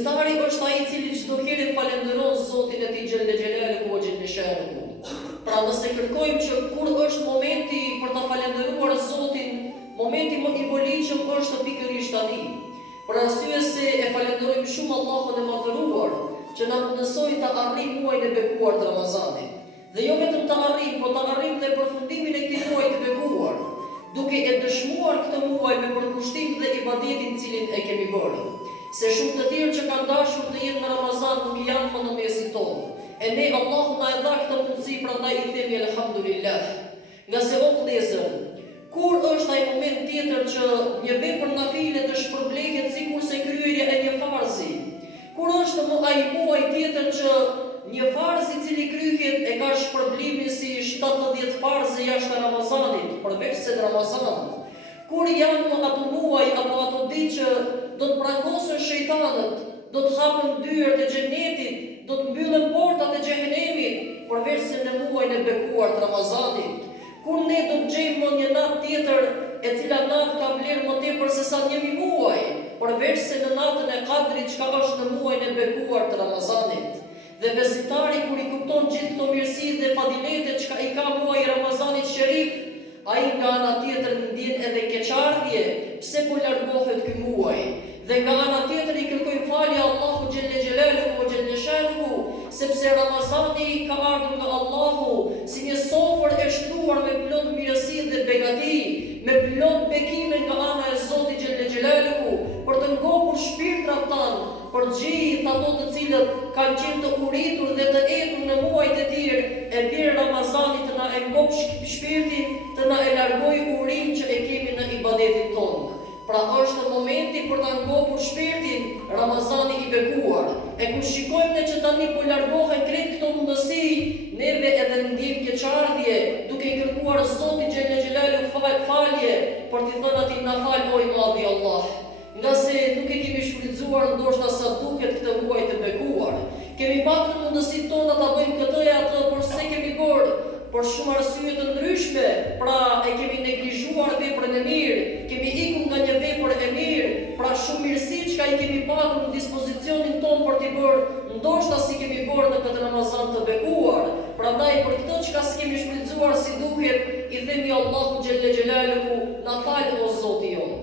Besimtari është ai i cili çdo herë falenderon Zotin e tij xhelle xhelaluhu ve xhelle shanuhu. Pra nëse kërkojmë që kur është momenti për ta falenderuar Zotin, momenti më i volitshëm është pikërisht tani. Për arsye se e falenderojmë shumë Allahun e madhëruar që na mësoi ta arrijmë muajin e bekuar të Ramazanit. Dhe jo vetëm ta arrijmë, por ta arrijmë dhe përfundimin e këtij muaji të bekuar, duke e dëshmuar këtë muaj me përkushtim dhe ibadetin cilin e kemi bërë. Se shumë të tjerë që kanë dashur të jenë në Ramazan nuk janë më në mesin tonë. E ne Allahu na e dha këtë mundësi, prandaj i themi elhamdulillah. Nga se o vëllezër, kur është ai moment tjetër që një vepër nafile të shpërblehet sikurse kryerja e një farzi? Kur është ai muaj tjetër që një farz i cili kryhet e ka shpërblimin si 70 farze jashtë Ramazanit, përveç se në Ramazan? Kur janë ato muaj apo ato ditë që do të prangosen shejtanët, do të hapen dyert e xhenetit, do të mbyllen portat e xhehenemit, përveç se në muajin e bekuar të Ramazanit? Kur ne do të gjejmë një natë tjetër e cila natë ka vlerë më tepër se sa 1000 muaj, përveç se në natën e Kadrit çka është në muajin e bekuar të Ramazanit? Dhe besimtari kur i kupton gjithë këto mirësi dhe fadilete çka i ka muaji i Ramazanit sherif, ai nga ana tjetër ndjen edhe keqardhje pse po largohet ky muaj. Dhe nga ana tjetër i kërkoj falje Allahu xhelle xhelaluhu ve xhelle shanuhu, sepse Ramazani ka ardhur nga Allahu si një sofër e shtruar me plot mirësi dhe begati, me plot bekime nga ana e Zotit xhelle xhelaluhu, për të ngopur shpirtrat tanë, për gjithë ato të cilët kanë qenë të uritur dhe të etur në muajt e tjerë, e vjen Ramazani të na e ngop shpirtin, të na e largoj urin që e kemi në ibadetin tonë. Pra është momenti për ta ngopur shpirtin, Ramazani i bekuar. E kur shikojmë ne që tani po largohen krejt këto mundësi, neve edhe ndjejmë keqardhje, duke i kërkuar Zotit xhelle xhelaluhu falje, për t'i thënë atij na fal o i madhi Allah. Nga se nuk e kemi shfrytzuar ndoshta sa duket këtë muaj të bekuar. Kemi patur mundësitë tona ta bëjmë këtë e atë, por s'e kemi bërë për shumë arsye të ndryshme. Pra e kemi neglizhuar veprën e mirë, kemi ikur nga një vepër e mirë, pra shumë mirësi çka i kemi patur në dispozicionin ton për t'i bërë, ndoshta si kemi bërë në këtë Ramazan të bekuar. Prandaj për këtë çka s'kemi shfrytzuar si duhet, i themi Allahu xhelle xhelaluhu na fal o Zoti jon.